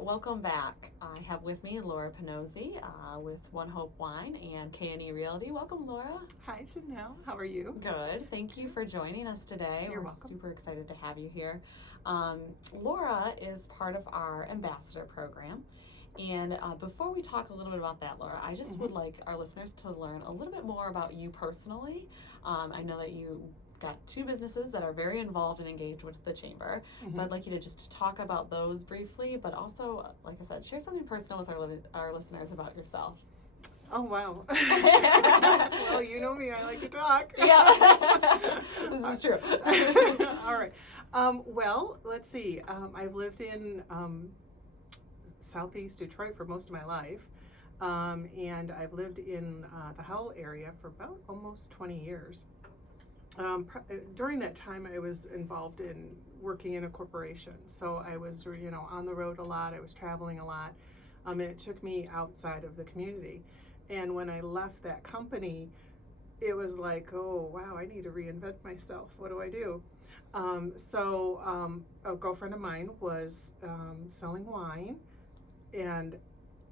welcome back. I have with me Laura Pinozzi with One Hope Wine and K&E Realty. Welcome, Laura. Hi, Janelle. How are you? Good. Thank you for joining us today. You're We're welcome. super excited to have you here. Laura is part of our ambassador program. And before we talk a little bit about that, Laura, I just would like our listeners to learn a little bit more about you personally. I know that you've got two businesses that are very involved and engaged with the Chamber. So I'd like you to just talk about those briefly, but also, like I said, share something personal with our listeners about yourself. Oh, wow. Well, you know me, I like to talk. Yeah, this is true. All right. Well, let's see. I've lived in Southeast Detroit for most of my life. And I've lived in the Howell area for about almost 20 years. During that time, I was involved in working in a corporation. So I was, on the road a lot. I was traveling a lot. And it took me outside of the community. And when I left that company, it was like, oh, wow, I need to reinvent myself. What do I do? So a girlfriend of mine was selling wine. And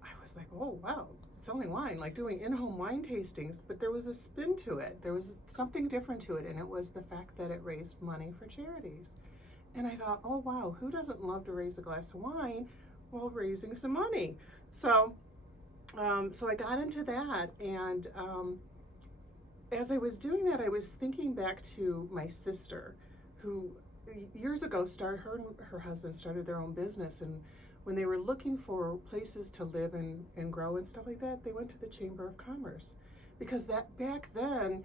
I was like, oh, wow, selling wine, like doing in-home wine tastings, but there was a spin to it. There was something different to it, and it was the fact that it raised money for charities. And I thought, oh, wow, who doesn't love to raise a glass of wine while raising some money? So I got into that, and as I was doing that, I was thinking back to my sister, who years ago her and her husband started their own business, and when they were looking for places to live and grow and stuff like that, they went to the Chamber of Commerce. Because that back then,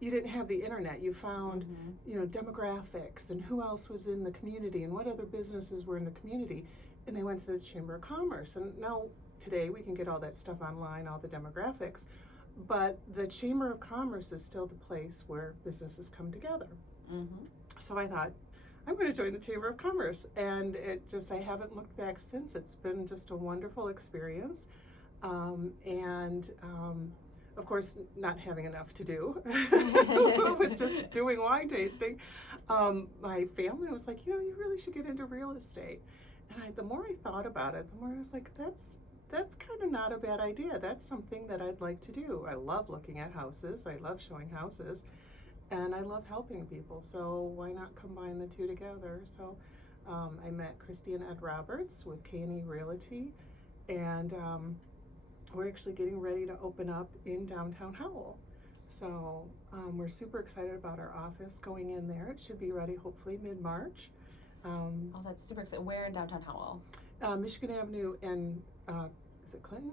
you didn't have the internet. You found, demographics and who else was in the community and what other businesses were in the community. And they went to the Chamber of Commerce. And now, today, we can get all that stuff online, all the demographics. But the Chamber of Commerce is still the place where businesses come together. So I thought, I'm going to join the Chamber of Commerce, and I haven't looked back since. It's been just a wonderful experience, and of course, not having enough to do with just doing wine tasting. My family was like, you really should get into real estate, and the more I thought about it, the more I was like, that's kind of not a bad idea. That's something that I'd like to do. I love looking at houses. I love showing houses. And I love helping people, so why not combine the two together? So I met Christy and Ed Roberts with K&E Realty, and we're actually getting ready to open up in downtown Howell. So we're super excited about our office going in there. It should be ready hopefully mid-March. Oh, that's super exciting. Where in downtown Howell? Michigan Avenue and, is it Clinton?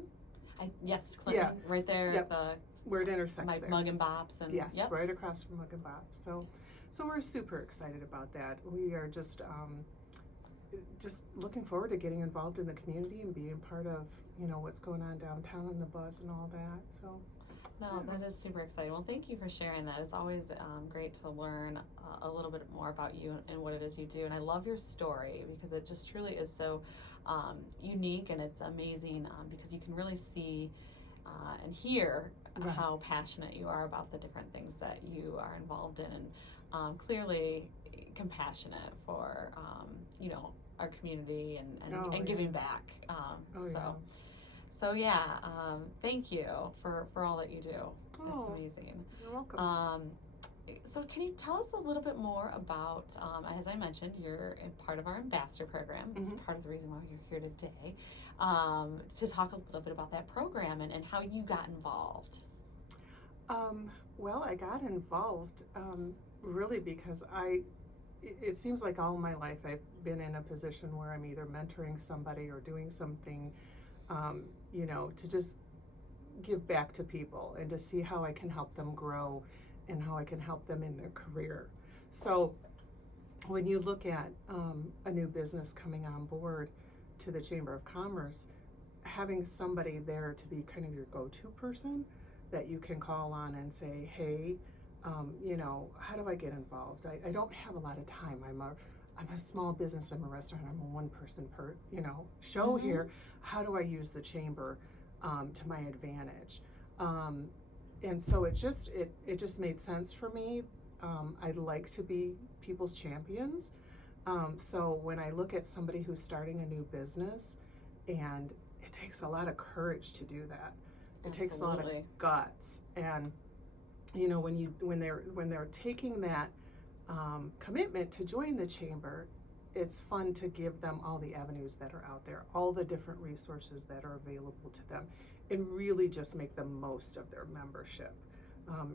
Yes, Clinton, Yeah. Right there Yep. at the where it intersects like there. Mug and Bops. And, Yes, right across from Mug and Bops. So we're super excited about that. We are just looking forward to getting involved in the community and being part of, what's going on downtown and the buzz and all that. So. No, that is super exciting. Well, thank you for sharing that. It's always great to learn a little bit more about you and what it is you do. And I love your story because it just truly is so unique, and it's amazing because you can really see and hear how passionate you are about the different things that you are involved in, and clearly compassionate for our community and giving back. So thank you for all that you do. It's amazing. You're welcome. So can you tell us a little bit more about, as I mentioned, you're a part of our ambassador program. It's part of the reason why you're here today, to talk a little bit about that program and how you got involved. Well, I got involved really because it seems like all my life I've been in a position where I'm either mentoring somebody or doing something, to just give back to people and to see how I can help them grow and how I can help them in their career. So when you look at a new business coming on board to the Chamber of Commerce, having somebody there to be kind of your go-to person that you can call on and say, hey, how do I get involved? I don't have a lot of time. I'm a small business, I'm a restaurant, I'm a one-person show here. How do I use the Chamber to my advantage? And so it just made sense for me. I'd like to be people's champions. So when I look at somebody who's starting a new business And it takes a lot of courage to do that. It Absolutely. takes a lot of guts. And when they're taking that commitment to join the chamber, it's fun to give them all the avenues that are out there, all the different resources that are available to them, and really just make the most of their membership.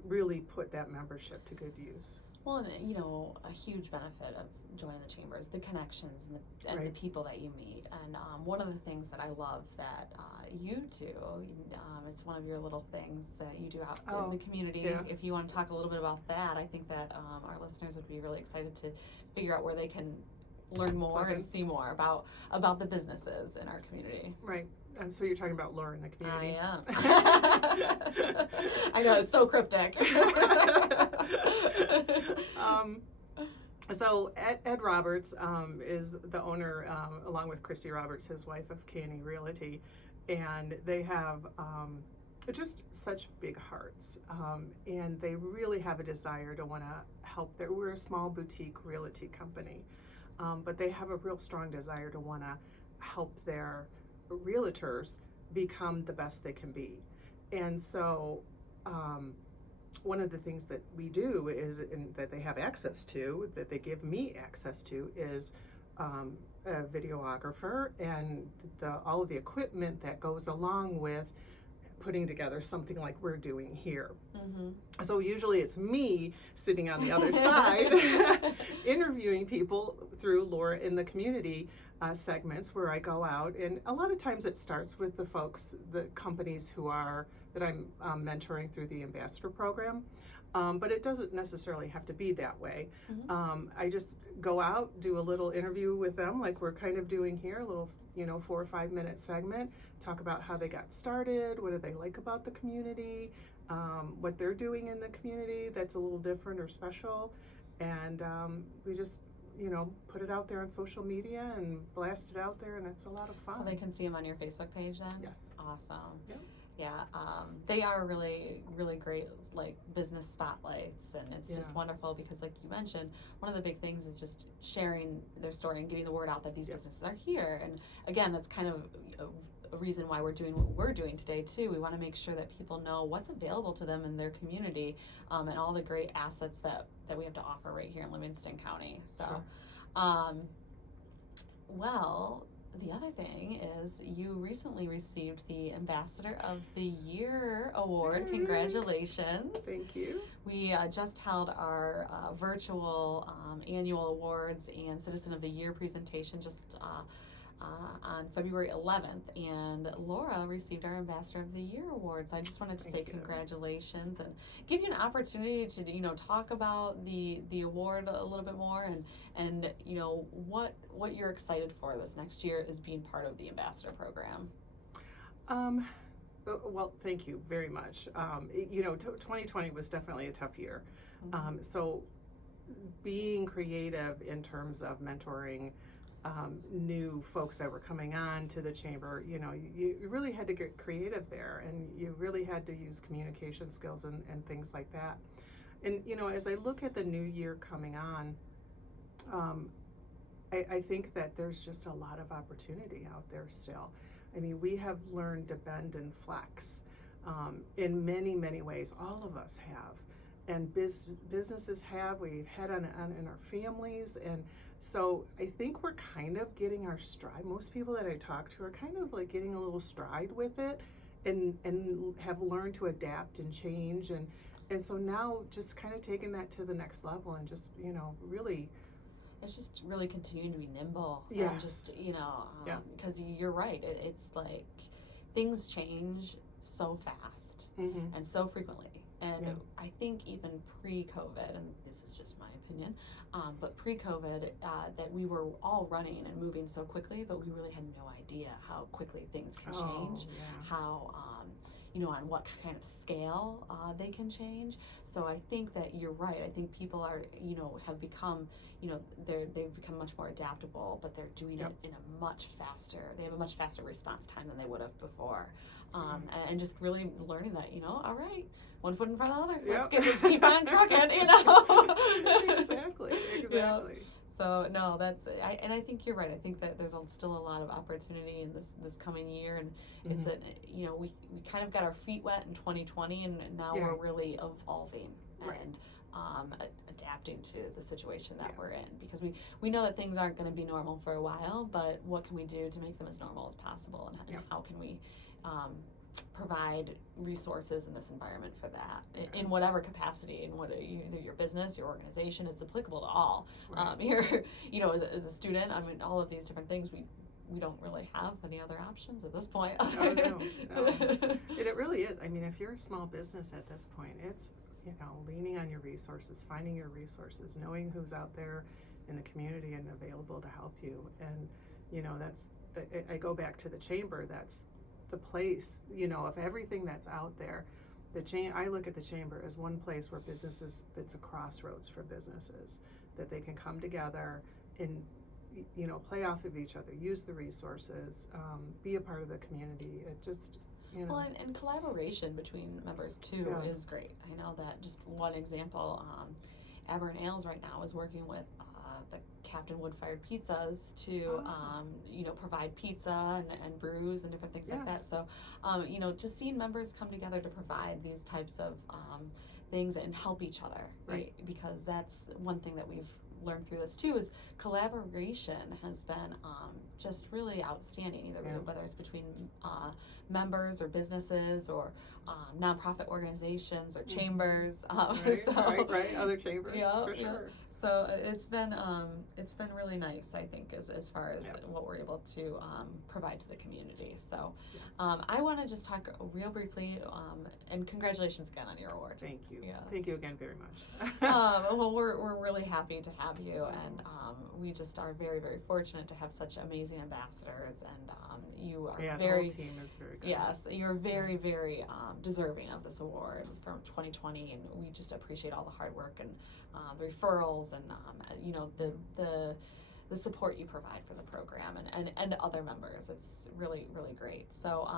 Really put that membership to good use. Well, and a huge benefit of joining the chamber is the connections and the people that you meet. And one of the things that I love that you do, it's one of your little things that you do out in the community. Yeah. If you want to talk a little bit about that, I think that our listeners would be really excited to figure out where they can learn more and see more about the businesses in our community. Right. So you're talking about Laura in the community. I am. I know, it's so cryptic. So Ed Roberts is the owner, along with Christy Roberts, his wife, of Canny Realty, and they have just such big hearts, and they really have a desire to want to help. We're a small boutique realty company, but they have a real strong desire to want to help their realtors become the best they can be. And so one of the things that we do is, that they have access to, that they give me access to, is a videographer and all of the equipment that goes along with putting together something like we're doing here. Mm-hmm. So usually it's me sitting on the other side interviewing people through Laura in the community segments, where I go out, and a lot of times it starts with the companies that I'm mentoring through the ambassador program, but it doesn't necessarily have to be that way. Mm-hmm. I just go out, do a little interview with them, like we're kind of doing here, a little 4 or 5 minute segment, talk about how they got started, what do they like about the community, what they're doing in the community that's a little different or special, and we just put it out there on social media and blast it out there, and it's a lot of fun. So they can see them on your Facebook page then? Yes. Awesome. Yep. Yeah, they are really, really great, like, business spotlights, and it's just wonderful because, like you mentioned, one of the big things is just sharing their story and getting the word out that these businesses are here. And again, that's kind of a reason why we're doing what we're doing today too. We want to make sure that people know what's available to them in their community, and all the great assets that we have to offer right here in Livingston County. So, sure. Well, the other thing is you recently received the Ambassador of the Year award. Congratulations. Thank you. We just held our virtual annual awards and Citizen of the Year presentation just on February 11th, and Laura received our Ambassador of the Year award. So I just wanted to say congratulations and give you an opportunity to talk about the award a little bit more, and what you're excited for this next year is being part of the Ambassador program. Well, thank you very much. 2020 was definitely a tough year. Mm-hmm. So being creative in terms of mentoring new folks that were coming on to the chamber, you really had to get creative there, and you really had to use communication skills and things like that. And as I look at the new year coming on, I think that there's just a lot of opportunity out there still. I mean, we have learned to bend and flex in many, many ways. All of us have, and businesses have. We've had on in our families, and so I think we're kind of getting our stride. Most people that I talk to are kind of like getting a little stride with it, and have learned to adapt and change, and so now just kind of taking that to the next level, and just really. It's just really continuing to be nimble. Yeah. And just because you're right. It's like things change so fast mm-hmm. and so frequently. And I think even pre-COVID, and this is just my opinion, but pre-COVID, that we were all running and moving so quickly, but we really had no idea how quickly things can change, how, on what kind of scale they can change. So I think that you're right. I think people are, have become, they've become much more adaptable, but they're doing it in a much faster, they have a much faster response time than they would have before. And just really learning that, all right, one foot in front of the other. Let's keep on trucking, Exactly. Yeah. So no, I think you're right. I think that there's still a lot of opportunity in this coming year, and it's we kind of got our feet wet in 2020, and now we're really evolving and adapting to the situation that we're in, because we know that things aren't going to be normal for a while, but what can we do to make them as normal as possible, and how can we provide resources in this environment for that in whatever capacity, in either your business, your organization. It's applicable to all. Here, as a student, I mean, all of these different things, we don't really have any other options at this point. No. It really is. I mean, if you're a small business at this point, it's leaning on your resources, finding your resources, knowing who's out there in the community and available to help you. And that's, I go back to the chamber. That's the place, of everything that's out there. I look at the chamber as one place where businesses, it's a crossroads for businesses, that they can come together and play off of each other, use the resources, be a part of the community. It just Well, and collaboration between members too is great. I know that just one example, Aber & Ales right now is working with the Captain Wood-Fired Pizzas to provide pizza and brews and different things like that. So just seeing members come together to provide these types of things and help each other, right? Because that's one thing that we've learned through this too, is collaboration has been just really outstanding, whether it's between members or businesses or nonprofit organizations or chambers. Other chambers, for sure. So it's been really nice, I think, as far as what we're able to provide to the community. So I want to just talk real briefly, and congratulations again on your award. Thank you. Yes. Thank you again very much. Well, we're really happy to have you, and we just are very, very fortunate to have such amazing ambassadors, and you are the very, whole team is very good. Yes, you're very, very deserving of this award from 2020, and we just appreciate all the hard work and the referrals and the support you provide for the program and other members. It's really, really great. So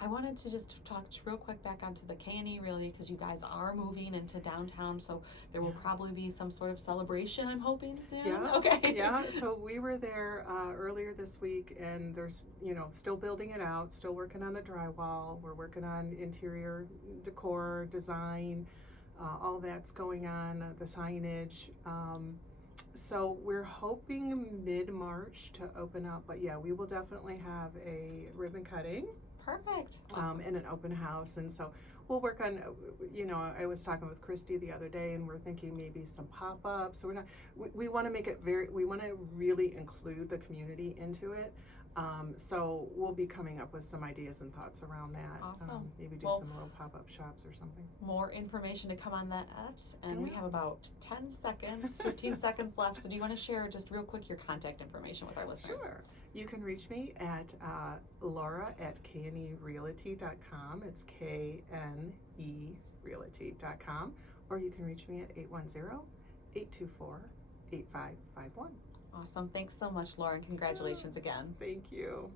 I wanted to just talk real quick back onto the K&E Realty, because you guys are moving into downtown, so there will probably be some sort of celebration, I'm hoping, soon. Yeah. Okay. Yeah, so we were there earlier this week, and there's, still building it out, still working on the drywall. We're working on interior decor, design, all that's going on, the signage. So we're hoping mid-March to open up, but we will definitely have a ribbon cutting. Perfect. Awesome. And an open house. And so we'll work on, I was talking with Christy the other day, and we're thinking maybe some pop-ups. So we want to make it we want to really include the community into it. So we'll be coming up with some ideas and thoughts around that. Awesome. Maybe do some little pop-up shops or something. More information to come on that, and we have about 10 seconds, 15 seconds left. So do you want to share just real quick your contact information with our listeners? Sure. You can reach me at Laura@knerealty.com. It's KNE Realty.com. Or you can reach me at 810-824-8551. Awesome. Thanks so much, Laura, and congratulations again. Thank you.